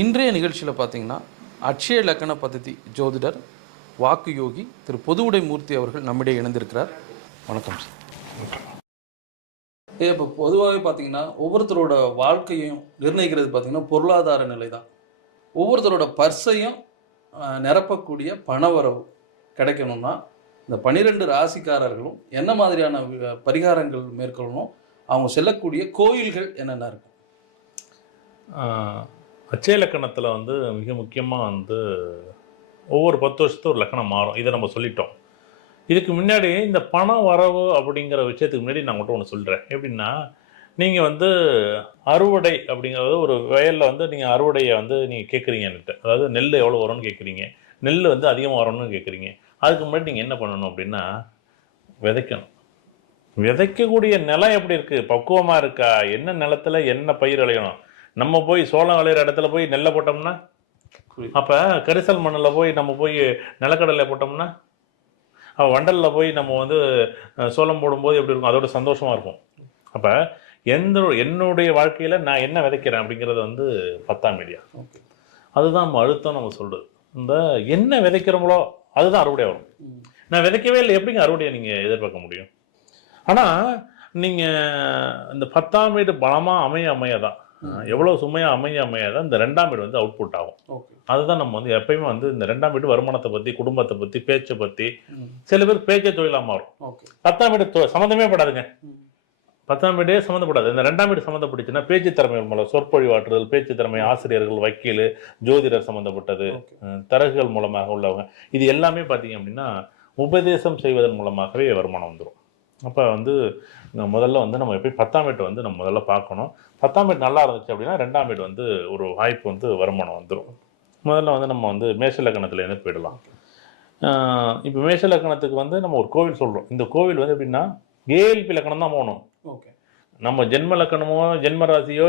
இன்றைய நிகழ்ச்சியில் பார்த்தீங்கன்னா அட்சய லக்கண பദ്ധதி ஜோதிடர் வாக்கு யோகி திரு பொதுவுடை மூர்த்தி அவர்கள் நம்மிடையே இணைந்திருக்கிறார். வணக்கம் சார். இப்போ பொதுவாகவே பார்த்தீங்கன்னா ஒவ்வொருத்தரோட வாழ்க்கையும் நிர்ணயிக்கிறது பார்த்தீங்கன்னா பொருளாதார நிலை தான். ஒவ்வொருத்தரோட பர்ஸையும் நிரப்பக்கூடிய பணவரவு கிடைக்கணும்னா இந்த 12 ராசிக்காரர்களும் என்ன மாதிரியான பரிகாரங்கள் மேற்கொள்ளணும், அவங்க செல்லக்கூடிய கோயில்கள் என்னென்ன இருக்கும்? அச்சய லக்கணத்தில் மிக முக்கியமாக ஒவ்வொரு 10 வருஷத்துக்கு ஒரு லக்கணம் மாறும். இதை நம்ம சொல்லிட்டோம். இதுக்கு முன்னாடி இந்த பண வரவு அப்படிங்கிற விஷயத்துக்கு முன்னாடி நான் மட்டும் ஒன்று சொல்கிறேன். எப்படின்னா, நீங்கள் அறுவடை அப்படிங்கிறது ஒரு வயலில் நீங்கள் அறுவடையை நீங்கள் கேட்குறீங்க என்கிட்ட. அதாவது நெல் எவ்வளோ வரும்னு கேட்குறீங்க, நெல் அதிகமாக வரணும்னு கேட்குறீங்க. அதுக்கு முன்னாடி நீங்கள் என்ன பண்ணணும் அப்படின்னா, விதைக்கணும். விதைக்கக்கூடிய நிலம் எப்படி இருக்குது, பக்குவமாக இருக்கா, என்ன நிலத்தில் என்ன பயிர் விளையணும். நம்ம போய் சோளம் விளையிற இடத்துல போய் நெல்லை போட்டோம்னா, அப்போ கரிசல் மண்ணில் போய் நம்ம போய் நிலக்கடலை போட்டோம்னா, வண்டலில் போய் நம்ம சோளம் போடும்போது எப்படி இருக்கும், அதோட சந்தோஷமாக இருக்கும். அப்போ என்னுடைய வாழ்க்கையில் நான் என்ன விதைக்கிறேன் அப்படிங்கிறது 10ஆம் மீடியா. அதுதான் நம்ம அழுத்தம் நம்ம சொல்கிறது. இந்த என்ன விதைக்கிறோங்களோ அதுதான் அறுவடை வரும். நான் விதைக்கவே இல்லை, எப்படிங்க அறுவடையை நீங்கள் எதிர்பார்க்க முடியும்? ஆனால் நீங்கள் இந்த 10ஆம் வீடு பலமாக அமையாதான், எவ்வளோ சுமையாக அமையாதான் இந்த 2ஆம் வீடு அவுட்புட் ஆகும். அதுதான் நம்ம எப்பயுமே இந்த 2ஆம் வீடு வருமானத்தை பற்றி, குடும்பத்தை பற்றி, பேச்சை பற்றி. சில பேர் பேச்சை தொழிலாக மாறும். 10ஆம் வீடு சம்மந்தமே படாதுங்க. 10ஆம் வீடே சம்மந்தப்படாது. இந்த 2ஆம் வீடு சம்மந்தப்பட்டுச்சுன்னா பேச்சு திறமை மூலம், சொற்பொழிவாற்றுதல், பேச்சு திறமை, ஆசிரியர்கள், வக்கீல், ஜோதிடர் சம்மந்தப்பட்டது, தரகுகள் மூலமாக உள்ளவங்க, இது எல்லாமே பார்த்தீங்க அப்படின்னா உபதேசம் செய்வதன் மூலமாகவே வருமானம் வந்துடும். அப்போ முதல்ல நம்ம எப்படி 10ஆம் வீட்டு நம்ம முதல்ல பார்க்கணும். 10ஆம் வீடு நல்லா இருந்துச்சு அப்படின்னா 2ஆம் வீடு ஒரு வாய்ப்பு வருமானம் வந்துடும். முதல்ல நம்ம மேஷ லக்கணத்துலேருந்து போயிடலாம். இப்போ மேஷ லக்கணத்துக்கு நம்ம ஒரு கோவில் சொல்கிறோம். இந்த கோவில் எப்படின்னா ஏஎல்பி லக்கணம் தான் போகணும். நம்ம ஜென்ம லக்கணமோ ஜென்ம ராசியோ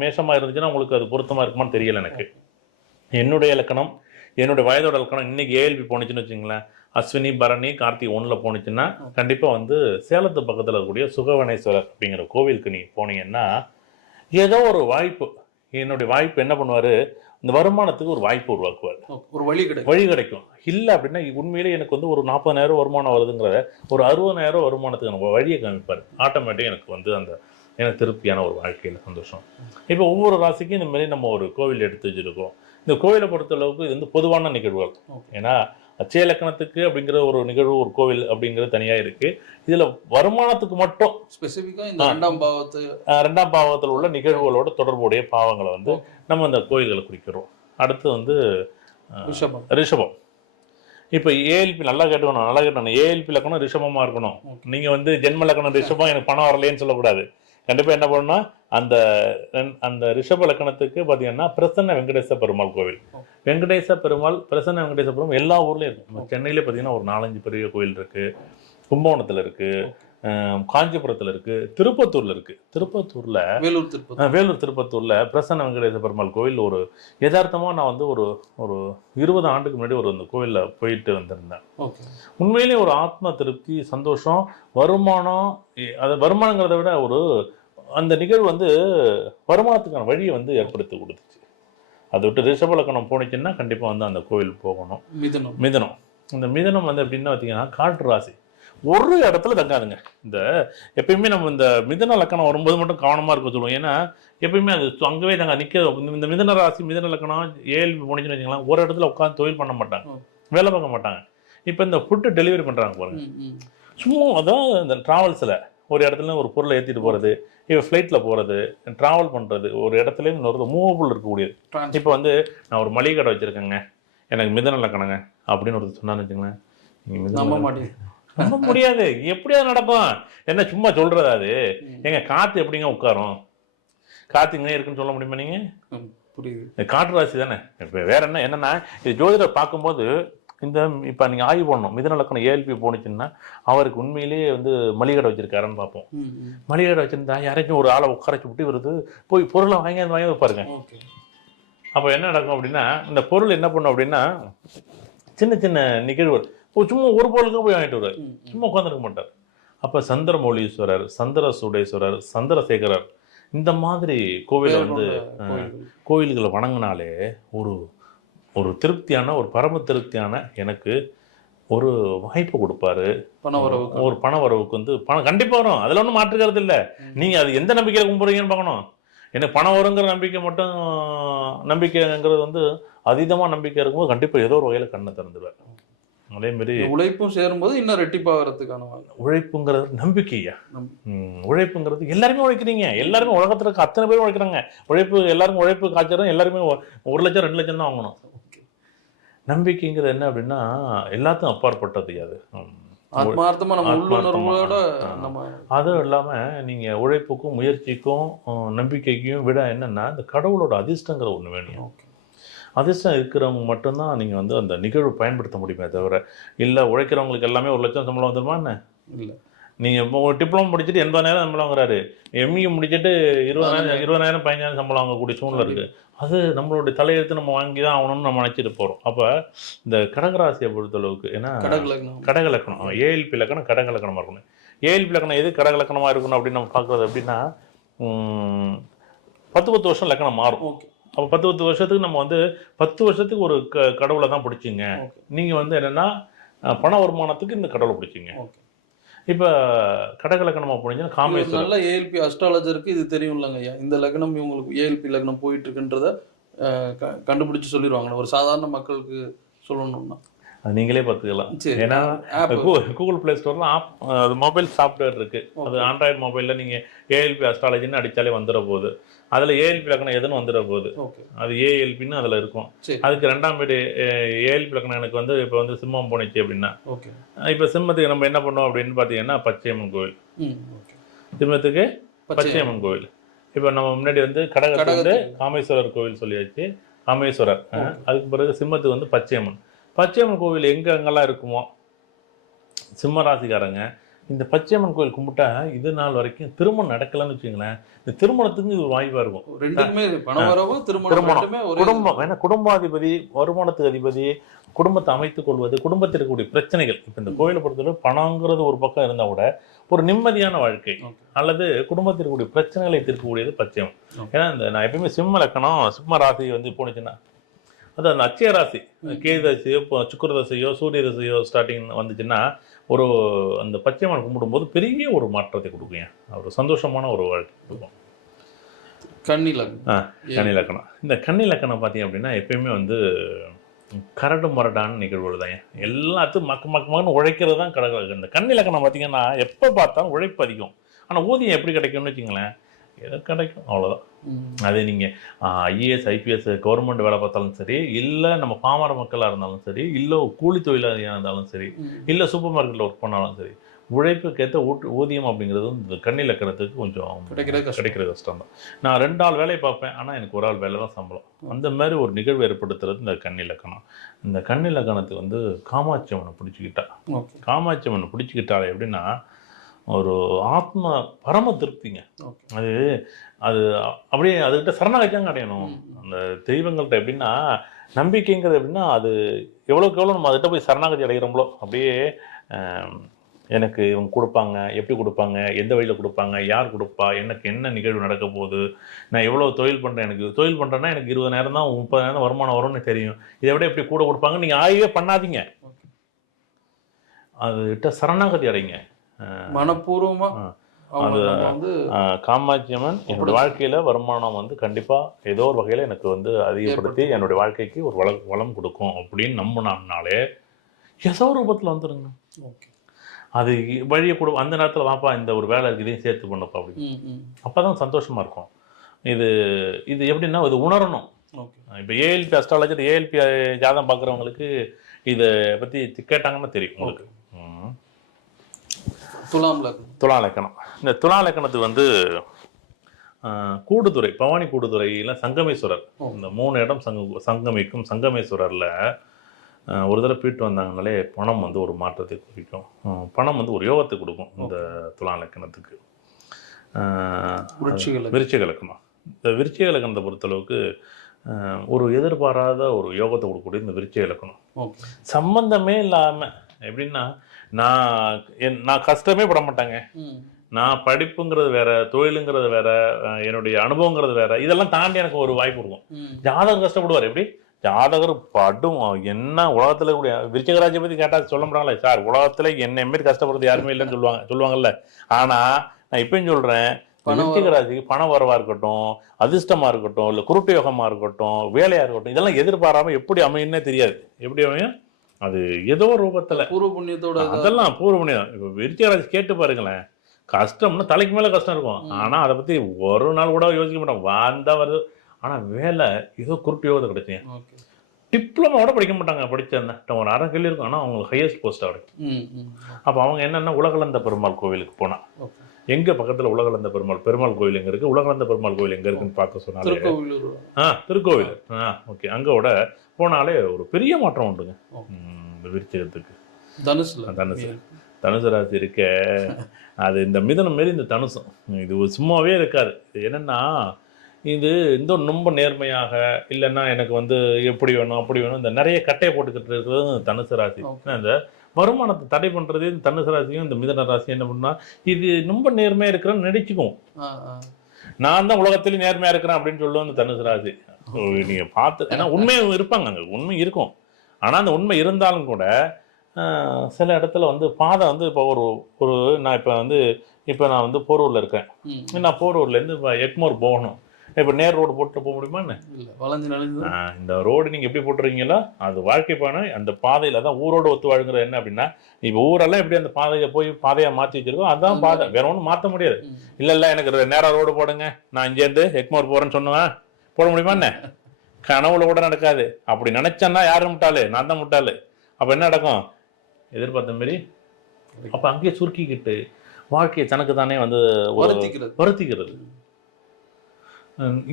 மேஷமாக இருந்துச்சுன்னா உங்களுக்கு அது பொருத்தமாக இருக்குமான்னு தெரியல எனக்கு. என்னுடைய லக்கணம், என்னுடைய வயதோட லக்கணம் இன்னைக்கு ஏஎல்பி போணுச்சுன்னு வச்சுங்களேன், அஸ்வினி, பரணி, கார்த்திகை 1ல் போணுச்சுன்னா கண்டிப்பாக சேலத்து பக்கத்தில் இருக்கக்கூடிய சுகவனேஸ்வரர் அப்படிங்கிற கோவிலுக்கு நீங்கள் போனீங்கன்னா ஏதோ ஒரு வாய்ப்பு, என்னுடைய வாய்ப்பு என்ன பண்ணுவார், இந்த வருமானத்துக்கு ஒரு வாய்ப்பு உருவாக்குவார், ஒரு வழி கிடைக்கும். இல்லை அப்படின்னா உண்மையிலே எனக்கு ஒரு 40,000 வருமானம் வருதுங்கிறத ஒரு 60,000 வருமானத்துக்கு நம்ம வழியை காமிப்பார். ஆட்டோமேட்டிக் எனக்கு திருப்தியான ஒரு வாழ்க்கையில் சந்தோஷம். இப்போ ஒவ்வொரு ராசிக்கும் இந்த மாதிரி நம்ம ஒரு கோவில் எடுத்து வச்சுருக்கோம். இந்த கோவிலை பொறுத்தளவுக்கு இது பொதுவான நிகழ்வுகள். ஏன்னா அச்சய லக்கணத்துக்கு அப்படிங்கிற ஒரு நிகழ்வு, ஒரு கோவில் அப்படிங்கிறது தனியாக இருக்குது. இதில் வருமானத்துக்கு மட்டும் ஸ்பெசிஃபிக்காக இந்த 2ஆம் பாவத்தில் உள்ள நிகழ்வுகளோட தொடர்புடைய பாவங்களை நம்ம இந்த கோயில்களை குறிக்கிறோம். அடுத்து ரிஷபம். இப்போ ஏஎல்பி நல்லா கேட்டுக்கணும். ஏஎல்பி லக்கணம் ரிஷபமாக இருக்கணும். நீங்கள் ஜென்ம லக்கணம் ரிஷபம், எனக்கு பணம் வரலையேன்னு சொல்லக்கூடாது. கண்டிப்பாக என்ன பண்ணணும்னா அந்த ரிஷப லக்கணத்துக்கு பார்த்தீங்கன்னா பிரசன்ன வெங்கடேச பெருமாள் கோவில், வெங்கடேச பெருமாள், பிரசன்ன வெங்கடேச பெருமாள் எல்லா ஊர்லேயும் இருக்கும். சென்னையிலே பார்த்தீங்கன்னா ஒரு 4-5 பெரிய கோயில் இருக்குது. கும்பகோணத்தில் இருக்குது, காஞ்சிபுரத்தில் இருக்குது, திருப்பத்தூரில் இருக்குது. வேலூர் திருப்பத்தூரில் பிரசன்ன வெங்கடேச பெருமாள் கோவில் ஒரு யதார்த்தமாக நான் ஒரு 20 ஆண்டுக்கு முன்னாடி அந்த கோவிலில் போயிட்டு வந்திருந்தேன். உண்மையிலேயே ஒரு ஆத்ம திருப்தி, சந்தோஷம், வருமானம். அது வருமானங்கிறத விட அந்த நிகழ்வு வருமானத்துக்கான வழியை ஏற்படுத்தி கொடுத்துச்சு. அதை விட்டு ரிஷப லக்கணம் போனிச்சுன்னா கண்டிப்பாக அந்த கோவில் போகணும். மிதனம். இந்த மிதனம் எப்படின்னா பார்த்தீங்கன்னா காற்று ராசி, ஒரு இடத்துல தங்காதுங்க. எப்பயுமே நம்ம இந்த மிதன லக்கணம் வரும்போது மட்டும் கவனமாக இருக்க சொல்லுவோம். ஏன்னா எப்பயுமே அது அங்கவே தங்க நிற்க. இந்த மிதன ராசி, மிதன லக்கணம் ஏஎல்பி போனிச்சுன்னு வச்சுக்கலாம், ஒரு இடத்துல உட்காந்து தொழில் பண்ண மாட்டாங்க, வேலை பார்க்க மாட்டாங்க. இப்போ இந்த ஃபுட்டு டெலிவரி பண்ணுறாங்க பாருங்க, சும்மா அதான் இந்த ட்ராவல்ஸில் ஒரு இடத்துல ஒரு பொருளை ஏற்றிட்டு போகிறது, இப்போ ஃப்ளைட்டில் போகிறது, ட்ராவல் பண்ணுறது, ஒரு இடத்துல இன்னொரு மூவபுள் இருக்கக்கூடியது. இப்போ நான் ஒரு மளிகை கடை வச்சுருக்கேங்க, எனக்கு மிதன லக்கணங்க அப்படின்னு ஒருத்தர் சொன்னான்னு வச்சுங்களேன், நீங்கள் நம்ப முடியாது. எப்படியா நடக்கும், என்ன சும்மா சொல்கிறதா அது? எங்க காற்று எப்படிங்க உட்காரும், காற்றுங்க இருக்குன்னு சொல்ல முடியுமா நீங்கள்? புரியுது, காற்று ராசி தானே. இப்போ வேற என்னன்னா இது ஜோதிடர் பார்க்கும்போது இப்போ நீங்கள் ஆய்வு பண்ணணும். மிதன லக்கணம் ஏஎல்பி போனுச்சுன்னா அவருக்கு உண்மையிலேயே மளிகை கடை வச்சிருக்காருன்னு பார்ப்போம். மளிகை கடை வச்சிருந்தா யாராச்சும் ஒரு ஆளை உட்காரச்சு விட்டு வருது, போய் பொருளை வாங்கி வைப்பாருங்க. அப்போ என்ன நடக்கும் அப்படின்னா, இந்த பொருள் என்ன பண்ணும் அப்படின்னா சின்ன சின்ன நிகழ்வுகள், சும்மா ஒரு பொருளுக்கு போய் வாங்கிட்டு வருவார், சும்மா உட்காந்துருக்க மாட்டார். அப்போ சந்திரமௌலீஸ்வரர், சந்திர சூடேஸ்வரர், சந்திரசேகரர், இந்த மாதிரி கோவிலை வந்து கோயில்கள். கோயில்களை வணங்கினாலே ஒரு ஒரு திருப்தியான ஒரு பரம திருப்தியான எனக்கு ஒரு வாய்ப்பு கொடுப்பாரு. பண வரவு. ஒரு பண வரவுக்கு வந்து பணம் கண்டிப்பாக வரும், அதில் ஒன்றும் மாற்றுக்கிறது இல்லை. நீங்கள் அது எந்த நம்பிக்கையில் கும்பிட்றீங்கன்னு பார்க்கணும். எனக்கு பணம் வருங்கிற நம்பிக்கை மட்டும் நம்பிக்கைங்கிறது வந்து அதீதமாக நம்பிக்கை இருக்கும்போது கண்டிப்பாக ஏதோ ஒரு வகையில் கண்ணை திறந்துடுவார். அதேமாரி உழைப்பும் சேரும்போது இன்னும் ரெட்டிப்பாகிறதுக்கான உழைப்புங்கிறது நம்பிக்கையா. உழைப்புங்கிறது எல்லாருமே உழைக்கிறீங்க, எல்லாருமே உலகத்தில் இருக்க அத்தனை பேரும் உழைக்கிறாங்க. உழைப்பு எல்லாருக்கும் உழைப்பு காய்ச்சறோம், எல்லாருமே 1 லட்சம் 2 லட்சம் தான் வாங்கணும். நம்பிக்கைங்கிறது என்ன அப்படின்னா எல்லாத்தையும் அப்பாற்பட்டது. அது ஆத்மார்த்தமா நம்ம உள்ளுணர்வோட நம்ம அதுவும் இல்லாமல் நீங்கள் உழைப்புக்கும் முயற்சிக்கும் நம்பிக்கைக்கும் விட என்னென்னா இந்த கடவுளோட அதிர்ஷ்டங்கிற ஒன்று வேணும். அதிர்ஷ்டம் இருக்கிறவங்க மட்டும்தான் நீங்கள் வந்து அந்த நிகழ்வு பயன்படுத்த முடியுமே தவிர, இல்லை உழைக்கிறவங்களுக்கு எல்லாமே 1 லட்சம் சம்பளம் வந்துடுமா என்ன? இல்லை. நீங்கள் ஒரு டிப்ளமோ முடிச்சுட்டு 80,000 சம்பளம் வாங்குறாரு, எம்இ முடிச்சுட்டு 20,000 15,000 சம்பளம் வாங்கக்கூடிய சூழ்நிலை இருக்குது. அது நம்மளுடைய தலையெழுத்து நம்ம வாங்கி தான் ஆகணும்னு நம்ம நினச்சிட்டு போகிறோம். அப்போ இந்த கடகராசியை பொறுத்தளவுக்கு ஏன்னா கடகலக்கணம் ஏஎல்பி லக்கணம் கடகலக்கணமாக இருக்கணும். ஏஎல்பி லக்கணம் எது கடகலக்கணமாக இருக்கணும் அப்படின்னு நம்ம பார்க்குறது அப்படின்னா 10 வருஷம் லக்கணம் மாறும். அப்போ 10 வருஷத்துக்கு நம்ம வந்து 10 வருஷத்துக்கு ஒரு கடவுளை தான் பிடிச்சிங்க. நீங்கள் வந்து என்னென்னா பண வருமானத்துக்கு இந்த கடவுளை பிடிச்சிங்க. இப்போ கடகலக்கணமாக போனீங்கன்னா காமேஸ்வரர். நல்ல ஏஎல்பி அஸ்ட்ராலஜருக்கு இது தெரியும் இல்லைங்க ஐயா, இந்த லக்னம் இவங்களுக்கு ஏஎல்பி லக்னம் போயிட்டு இருக்குன்றத கண்டுபிடிச்சு சொல்லிடுவாங்க ஒரு சாதாரண மக்களுக்கு சொல்லணும்னா. அது நீங்களே பார்த்துக்கலாம். ஏன்னா கூகுள் பிளே ஸ்டோரில் அது மொபைல் சாஃப்ட்வேர் இருக்குது. அது ஆண்ட்ராய்டு மொபைலில் நீங்கள் ஏஎல்பி அஸ்ட்ராலஜின்னு அடித்தாலே வந்துட போகுது. அதில் ஏஎல்பி லக்கணம் எதுன்னு வந்துட போகுது. அது ஏஎல்பின்னு அதில் இருக்கும். அதுக்கு 2ஆம் வீடு ஏஎல்பி லக்கணம் எனக்கு வந்து இப்போ வந்து சிம்மம் போனிச்சு அப்படின்னா, இப்போ சிம்மத்துக்கு நம்ம என்ன பண்ணோம் அப்படின்னு பார்த்தீங்கன்னா பச்சையம்மன் கோவில். சிம்மத்துக்கு பச்சையம்மன் கோவில். இப்போ நம்ம முன்னாடி வந்து கடகத்துக்கு வந்து காமேஸ்வரர் கோவில் சொல்லியாச்சு, காமேஸ்வரர். அதுக்கு பிறகு சிம்மத்துக்கு வந்து பச்சையம்மன். பச்சையம்மன் கோவில் எங்கெங்கெல்லாம் இருக்குமோ சிம்ம ராசிக்காரங்க இந்த பச்சையம்மன் கோயில் கும்பிட்டா இது நாள் வரைக்கும் திருமணம் நடக்கலன்னு வச்சுங்களேன், இந்த திருமணத்துக்கு இது ஒரு வாய்ப்பாக இருக்கும். குடும்பம் ஏன்னா குடும்பாதிபதி வருமானத்துக்கு அதிபதி, குடும்பத்தை அமைத்துக் கொள்வது, குடும்பத்திற்கு கூடிய பிரச்சனைகள். இப்போ இந்த கோயிலை பொறுத்தவரை பணங்கிறது ஒரு பக்கம் இருந்தால் கூட ஒரு நிம்மதியான வாழ்க்கை அல்லது குடும்பத்திற்கு கூடிய பிரச்சனைகளை தீர்க்கக்கூடியது பச்சையம்மன். ஏன்னா இந்த நான் எப்பயுமே சிம்ம லக்கணம் சிம்ம ராசி வந்து போனுச்சுன்னா அது அந்த அச்சய ராசி கேது தசையோ சுக்கிர தசையோ சூரிய தசையோ ஸ்டார்டிங் வந்துச்சுன்னா ஒரு அந்த பச்சையம்மன் கும்பிடும்போது பெரிய ஒரு மாற்றத்தை கொடுக்குங்க, ஒரு சந்தோஷமான ஒரு வாழ்க்கை கொடுக்கும். கன்னி லக்கணம். இந்த கன்னி லக்கணம் பார்த்தீங்க அப்படின்னா எப்பயுமே வந்து கரடு முரடான நிகழ்வுகள் தான். எல்லாத்துக்கும் மக்கு உழைக்கிறது தான் கடவுள். இந்த கன்னி லக்கணம் பார்த்தீங்கன்னா எப்போ பார்த்தாலும் உழைப்பு அதிகம், ஆனால் ஊதியம் எப்படி கிடைக்கும்னு வச்சுங்களேன், ஏதோ கிடைக்கும் அவ்வளோதான். அது நீங்கள் ஐஏஎஸ் ஐபிஎஸ் கவர்மெண்ட் வேலை பார்த்தாலும் சரி, இல்லை நம்ம பாமர மக்களாக இருந்தாலும் சரி, இல்லை கூலி தொழிலாளியாக இருந்தாலும் சரி, இல்லை சூப்பர் மார்க்கெட்டில் ஒர்க் பண்ணாலும் சரி, உழைப்புக்கேற்ற ஊதியம் அப்படிங்கிறது இந்த கன்னி லக்கணத்துக்கு கொஞ்சம் கிடைக்கிறது கஷ்டம் தான். நான் 2 ஆள் வேலையை பார்ப்பேன், ஆனால் எனக்கு ஒரு ஆள் வேலை தான் சம்பளம். அந்த மாதிரி ஒரு நிகழ்வு ஏற்படுத்துறது இந்த கன்னி லக்கணம். இந்த கன்னி லக்கணத்துக்கு வந்து காமாட்சி அம்மனை பிடிச்சிக்கிட்டா, காமாட்சி அம்மனை பிடிச்சிக்கிட்டாலே எப்படின்னா ஒரு ஆத்ம பரம திருப்திங்க. அது அது அப்படியே அதுக்கிட்ட சரணாகதியாக அடையணும். அந்த தெய்வங்கள்ட்ட எப்படின்னா நம்பிக்கைங்கிறது எப்படின்னா அது எவ்வளோக்கு எவ்வளோ நம்ம அதுகிட்ட போய் சரணாகதி அடைகிறோம்களோ அப்படியே எனக்கு இவங்க கொடுப்பாங்க, எப்படி கொடுப்பாங்க, எந்த வழியில் கொடுப்பாங்க, யார் கொடுப்பா, எனக்கு என்ன நிகழ்வு நடக்க போகுது, நான் எவ்வளோ தொழில் பண்ணுறேன், எனக்கு தொழில் பண்ணுறேன்னா எனக்கு 20,000 தான் 30,000 வருமானம் வரும்னு தெரியும், இதை விட எப்படி கூட கொடுப்பாங்க நீங்கள் ஆய்வே பண்ணாதீங்க, அதுகிட்ட சரணாகதி அடைங்க மனப்பூர்வமா. அது காமாட்சி அம்மன் என்னோட வாழ்க்கையில வருமானம் வந்து கண்டிப்பா ஏதோ ஒரு வகையில எனக்கு வந்து அதிகப்படுத்தி என்னுடைய வாழ்க்கைக்கு ஒரு வளம் கொடுக்கும் அப்படின்னு நம்பினாலே ஏதோ ஒரு ரூபத்துல வந்துருங்க. அது வழியை கூட அந்த நேரத்துல வாப்பா இந்த ஒரு வேலை இருக்கு இதையும் சேர்த்து பண்ணப்பா அப்படின்னு அப்பதான் சந்தோஷமா இருக்கும். இது இது எப்படின்னா இது உணரணும். இப்போ ஏஎல்பி அஸ்ட்ராலஜர் ஏஎல்பி ஜாதகம் பார்க்குறவங்களுக்கு இதை பற்றி கேட்டாங்கன்னா தெரியும் உங்களுக்கு. துலா லக்கணம். இந்த துலா லக்கணத்துக்கு வந்து கூடுதுறை பவானி கூடுதுறையில் சங்கமேஸ்வரர் இந்த 3 இடம் சங்கமிக்கும். சங்கமேஸ்வரரில் ஒரு தடவை போயிட்டு வந்தாங்கனாலே பணம் வந்து ஒரு மாற்றத்தை குறிக்கும், பணம் வந்து ஒரு யோகத்தை கொடுக்கும் இந்த துலா லக்கணத்துக்கு. விருச்சிக லக்கணம். இந்த விருச்சிக லக்கணத்தை பொறுத்தளவுக்கு ஒரு எதிர்பாராத ஒரு யோகத்தை கொடுக்கக்கூடிய இந்த விருச்சிக லக்கணம் சம்பந்தமே இல்லாமல் எப்படின்னா நான் கஷ்டமே பட மாட்டாங்க, நான் படிப்புங்கிறது வேற, தொழிலுங்கிறது வேற, என்னுடைய அனுபவங்கிறது வேற, இதெல்லாம் தாண்டி எனக்கு ஒரு வாய்ப்பு இருக்கும். ஜாதகர் கஷ்டப்படுவார். எப்படி? ஜாதகர் படும் என்ன உலகத்துல கூடிய விருச்சிகராஜை பத்தி கேட்டா சொல்ல முடியாங்களே, சார் உலகத்துல என்ன மாரி கஷ்டப்படுறது யாருமே இல்லைன்னு சொல்லுவாங்கல்ல. ஆனா நான் இப்பயும் சொல்றேன், விருச்சிகராஜிக்கு பண வரவா இருக்கட்டும், அதிர்ஷ்டமா இருக்கட்டும், இல்ல குருட்டு யோகமா இருக்கட்டும், வேலையா இருக்கட்டும், இதெல்லாம் எதிர்பாராம எப்படி அமையுன்னே தெரியாது. எப்படி அமையும்? அது ஏதோ ரூபத்துல பூர்வ புண்ணியத்தோட அதெல்லாம் பூர்வ புண்ணியம். இப்ப விருச்சிகராஜி கேட்டு பாருங்களேன், கஷ்டம்னா தலைக்கு மேல கஷ்டம் இருக்கும். ஆனா அதை பத்தி ஒரு நாள் கூட யோசிக்க மாட்டோம். வந்தா வருது. ஆனா வேலை ஏதோ குருட்டு யோகத்தை கிடைச்சேன். டிப்ளமோட படிக்க மாட்டாங்க. படிச்சேன் ஒரு அரை கேள்வி இருக்கும். ஆனா அவங்களுக்கு ஹையஸ்ட் போஸ்ட் கிடைக்கும். அப்ப அவங்க என்னன்னா உலகளந்த பெருமாள் கோவிலுக்கு போனா, எங்க பக்கத்துல உலகளந்த பெருமாள் கோவில் எங்க இருக்கு, உலகளந்த பெருமாள் கோவில் எங்க இருக்குன்னு பார்க்க சொன்னாலே திருக்கோவில். ஓகே, அங்கோட போனாலே ஒரு பெரிய மாற்றம் உண்டுங்க. இந்த விருச்சிகத்துக்கு தனுசு ராசி இருக்க, அது இந்த மிதனம் மாரி இந்த தனுசும் இது சும்மாவே இருக்காது. இது என்னன்னா, இது இந்த ரொம்ப நேர்மையாக இல்லைன்னா எனக்கு வந்து எப்படி வேணும் அப்படி வேணும், இந்த நிறைய கட்டையை போட்டுக்கிட்டு இருக்கிறது தனுசு ராசி. இந்த வருமானத்தை தடை பண்றது இந்த தனுசு ராசியும் இந்த மிதன ராசியும் என்ன பண்ணா, இது ரொம்ப நேர்மையா இருக்கிறேன்னு நினைச்சுக்கும். நான் தான் உலகத்திலேயே நேர்மையா இருக்கிறேன் அப்படின்னு சொல்லுவோம் இந்த தனுசு ராசி. நீங்க பார்த்து, ஏன்னா உண்மையும் இருப்பாங்க, அங்க உண்மை இருக்கும். ஆனா அந்த உண்மை இருந்தாலும் கூட சில இடத்துல வந்து பாதை வந்து இப்போ ஒரு நான் வந்து போரூர்ல இருக்கேன். நான் போரூர்லேருந்து இப்போ எக்மோர் போகணும். இப்போ நேர் ரோடு போட்டு போக முடியுமான்னு? இந்த ரோடு நீங்கள் எப்படி போட்டுருக்கீங்களோ அது வாழ்க்கை பானை அந்த பாதையில் தான் ஊரோட ஒத்து வாழுங்கிறது. என்ன அப்படின்னா, இப்போ ஊரெல்லாம் எப்படி அந்த பாதையை போய் பாதையாக மாற்றி வச்சிருக்கோம், அதுதான் பாதை. வேற ஒன்றும் மாற்ற முடியாது. இல்லை எனக்கு நேராக ரோடு போடுங்க, நான் இங்கேருந்து எக்மோர் போகிறேன்னு சொன்னேன், போட முடியுமா என்ன? கனவுல கூட நடக்காது. அப்படி நினைச்சேன்னா யாரும் முட்டாளு? நான் தான் முட்டாளு. அப்போ என்ன நடக்கும்? எதிர்பார்த்த மாரி அப்போ அங்கேயே சுருக்கிக்கிட்டு வாழ்க்கையை தனக்கு தானே வந்து வருத்திக்கிறது.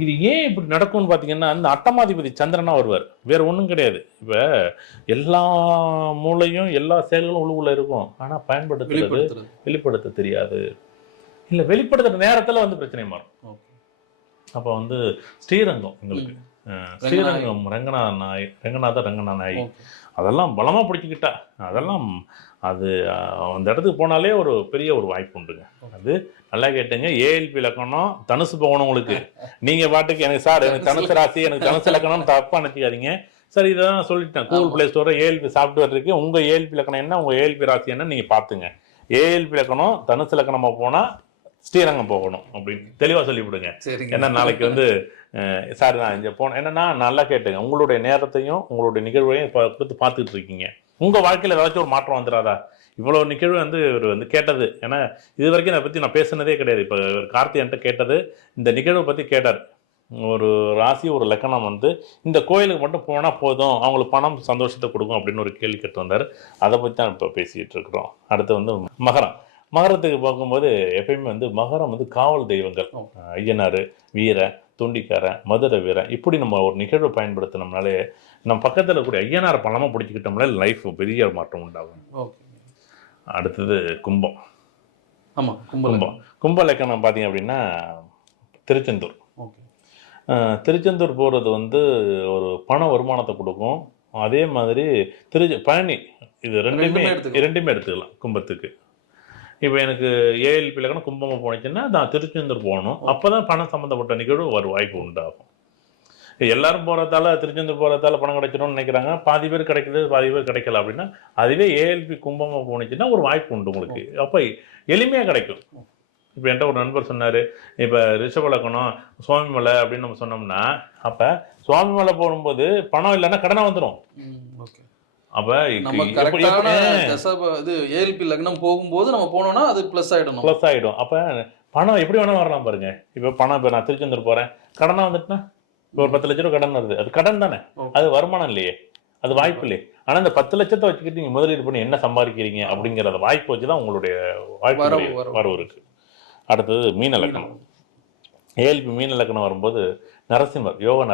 இது ஏன் இப்படி நடக்கும்னு பார்த்தீங்கன்னா, இந்த அட்டமாதிபதி சந்திரனா வருவார். வேற ஒன்றும் கிடையாது. இப்போ எல்லா மூளையும் எல்லா செயல்களும் உள்ளுக்குள்ள இருக்கும். ஆனால் வெளிப்படுத்த தெரியாது. இல்லை, வெளிப்படுத்துற நேரத்தில் வந்து பிரச்சனை மாறும். அப்போ வந்து ஸ்ரீரங்கம் எங்களுக்கு ஸ்ரீரங்கம் ரங்கநாதனாய் அதெல்லாம் பலமா பிடிச்சிக்கிட்டா, அதெல்லாம் அது அந்த இடத்துக்கு போனாலே ஒரு பெரிய ஒரு வாய்ப்பு உண்டுங்க. அது நல்லா கேட்டுங்க. ஏஎல்பி இலக்கணம் தனுசு போகணும் உங்களுக்கு. நீங்க பாட்டுக்கு எனக்கு சார் எனக்கு தனுசு ராசி எனக்கு தனுசு இலக்கணம் தப்பா நினைச்சுக்காதீங்க சார். இதான் சொல்லிட்டேன். Google play store ALP software இருக்கு. உங்க ஏஎல்பி இலக்கணம் என்ன, உங்க ஏஎல்பி ராசி என்ன நீங்க பாத்துங்க. ஏஎல்பி இலக்கணம் தனுசு இலக்கணமா போனா ஸ்ரீரங்கம் போகணும் அப்படின்னு தெளிவா சொல்லிவிடுங்க. ஏன்னா நாளைக்கு வந்து சார் நான் இங்கே போனேன் என்னன்னா, நல்லா கேட்டுங்க. உங்களுடைய நேரத்தையும் உங்களுடைய நிகழ்வையும் இப்போ கொடுத்து பார்த்துட்டு இருக்கீங்க. உங்கள் வாழ்க்கையில் ஏதாச்சும் ஒரு மாற்றம் வந்துடாதா? இவ்வளோ நிகழ்வு வந்து இவர் வந்து கேட்டது. ஏன்னா இது வரைக்கும் அதை பற்றி நான் பேசுனதே கிடையாது. இப்போ கார்த்தி என்கிட்ட கேட்டது இந்த நிகழ்வை பற்றி கேட்டார். ஒரு ராசி ஒரு லக்கணம் வந்து இந்த கோயிலுக்கு மட்டும் போனால் போதும், அவங்களுக்கு பணம் சந்தோஷத்தை கொடுக்கும் அப்படின்னு ஒரு கேள்வி கேட்டு வந்தார். அதை பற்றி தான் இப்போ பேசிகிட்டு இருக்கிறோம். அடுத்து வந்து மகரத்துக்கு பார்க்கும்போது எப்பயுமே வந்து மகரம் வந்து காவல் தெய்வங்கள், ஐயனார், வீர, தொண்டிக்காரன், மதுரை வீரன், இப்படி நம்ம ஒரு நிகழ்வை பயன்படுத்தினோம்னாலே நம்ம பக்கத்தில் கூடிய ஐயனார் பணமாக பிடிச்சிக்கிட்டோம்னாலே லைஃப் பெரிய மாற்றம் உண்டாகும். அடுத்தது கும்பம். கும்ப லக்கணம் பார்த்தீங்க அப்படின்னா திருச்செந்தூர் போகிறது வந்து ஒரு பண வருமானத்தை கொடுக்கும். அதே மாதிரி பழனி, இது ரெண்டுமே எடுத்துக்கலாம் கும்பத்துக்கு. இப்போ எனக்கு ஏஎல்பி இலக்கணம் கும்பமாக போனிச்சுன்னா நான் திருச்செந்தூர் போகணும். அப்போ தான் பணம் சம்மந்தப்பட்ட நிகழ்வு ஒரு வாய்ப்பு உண்டாகும். எல்லாரும் போகிறதால திருச்செந்தூர் போகிறதால பணம் கிடைச்சிடும்னு நினைக்கிறாங்க. பாதி பேர் கிடைக்குது, பாதி பேர் கிடைக்கல. அப்படின்னா அதுவே ஏஎல்பி கும்பமாக போனிச்சுன்னா ஒரு வாய்ப்பு உண்டு உங்களுக்கு. அப்போ எளிமையாக கிடைக்கும். இப்போ என்கிட்ட ஒரு நண்பர் சொன்னார், இப்போ ரிஷப லக்கணம் சுவாமிமலை அப்படின்னு நம்ம சொன்னோம்னா, அப்போ சுவாமிமலை போகும்போது பணம் இல்லைன்னா கடனாக வந்துடும். அப்ப ஏஎல்பி லக்னம் போகும்போது நம்ம போனோம்னா அது ப்ளஸ் ஆயிடும். அப்ப பணம் எப்படி வேணா வரலாம் பாருங்க. இப்ப பணம் இப்ப நான் திருச்செந்தூர் போறேன், கடனா வந்துட்டுனா இப்போ ஒரு 10 லட்ச ரூபா கடன் வருது. அது கடன் தானே, அது வருமானம் இல்லையே, அது வாய்ப்பு இல்லையே. ஆனா இந்த 10 லட்சத்தை வச்சுக்கிட்டு நீங்க முதலீடு பண்ணி என்ன சம்பாதிக்கிறீங்க அப்படிங்கிற வாய்ப்பு வச்சுதான் உங்களுடைய வாய்ப்பு வரவு இருக்கு. அடுத்தது மீன லக்கணம். ஏஎல்பி மீன லக்கணம் வரும்போது நரசிம்மர், யோக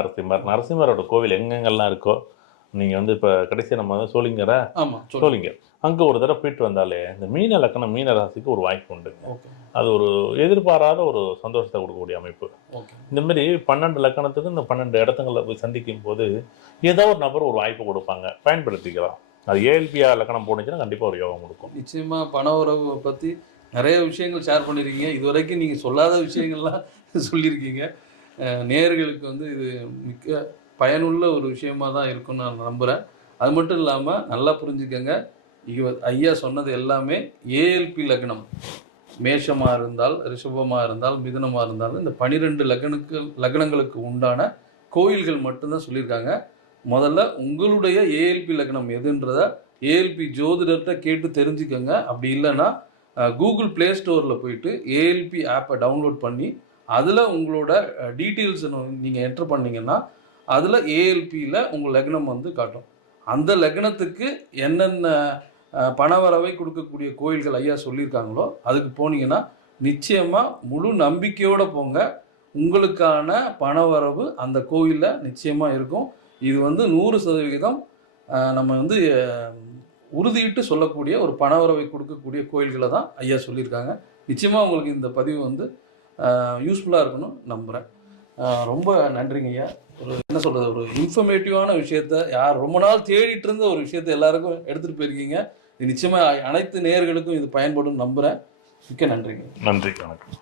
நரசிம்மரோட கோவில் எங்கெங்கெல்லாம் இருக்கோ, நீங்கள் வந்து இப்போ கடைசி நம்ம வந்து சோளிங்கர் அங்கே ஒரு தடவை போயிட்டு வந்தாலே இந்த மீன லக்கணம் மீன ராசிக்கு ஒரு வாய்ப்பு உண்டு. அது ஒரு எதிர்பாராத ஒரு சந்தோஷத்தை கொடுக்கக்கூடிய அமைப்பு. இந்த மாதிரி 12 லக்கணத்துக்கு இந்த 12 இடத்துங்களில் போய் சந்திக்கும் போது ஏதோ ஒரு நபர் ஒரு வாய்ப்பு கொடுப்பாங்க, பயன்படுத்திக்கலாம். அது ஏஎல்பியா லக்கணம் போனுச்சுன்னா கண்டிப்பாக ஒரு யோகம் கொடுக்கும். நிச்சயமா பண உறவு பற்றி நிறைய விஷயங்கள் ஷேர் பண்ணியிருக்கீங்க. இதுவரைக்கும் நீங்கள் சொல்லாத விஷயங்கள்லாம் சொல்லியிருக்கீங்க. நேயர்களுக்கு வந்து இது மிக்க பயனுள்ள ஒரு விஷயமா தான் இருக்கும்னு நான் நம்புகிறேன். அது மட்டும் இல்லாமல் நல்லா புரிஞ்சுக்கங்க, ஐயா சொன்னது எல்லாமே ஏஎல்பி லக்னம். மேஷமாக இருந்தால், ரிஷபமாக இருந்தால், மிதுனமாக இருந்தாலும் இந்த 12 லக்னங்களுக்கு உண்டான கோயில்கள் மட்டும்தான் சொல்லியிருக்காங்க. முதல்ல உங்களுடைய ஏஎல்பி லக்னம் எதுன்றத ஏஎல்பி ஜோதிடர்கிட்ட கேட்டு தெரிஞ்சுக்கோங்க. அப்படி இல்லைன்னா கூகுள் ப்ளே ஸ்டோரில் போயிட்டு ஏஎல்பி ஆப்பை டவுன்லோட் பண்ணி அதில் உங்களோட டீட்டெயில்ஸ் நீங்கள் என்ட்ரு பண்ணிங்கன்னா அதில் ஏஎல்பியில் உங்கள் லக்னம் வந்து காட்டும். அந்த லக்னத்துக்கு என்னென்ன பணவரவை கொடுக்கக்கூடிய கோயில்கள் ஐயா சொல்லியிருக்காங்களோ அதுக்கு போனீங்கன்னா நிச்சயமாக முழு நம்பிக்கையோடு போங்க. உங்களுக்கான பணவரவு அந்த கோயிலில் நிச்சயமாக இருக்கும். இது வந்து 100% நம்ம வந்து உறுதியிட்டு சொல்லக்கூடிய ஒரு பணவரவை கொடுக்கக்கூடிய கோயில்களை தான் ஐயா சொல்லியிருக்காங்க. நிச்சயமாக உங்களுக்கு இந்த பதிவு வந்து யூஸ்ஃபுல்லாக இருக்கணும் நம்புகிறேன். ரொம்ப நன்றிங்க ஐயா. ஒரு என்ன சொல்கிறது, ஒரு இன்ஃபர்மேட்டிவான விஷயத்த யார் ரொம்ப நாள் தேடிட்டு இருந்த ஒரு விஷயத்த எல்லாருக்கும் எடுத்துகிட்டு போயிருக்கீங்க. இது நிச்சயமாக அனைத்து நேயர்களுக்கும் இது பயன்படும் நம்புகிறேன். மிக்க நன்றிங்க. நன்றி, வணக்கம்.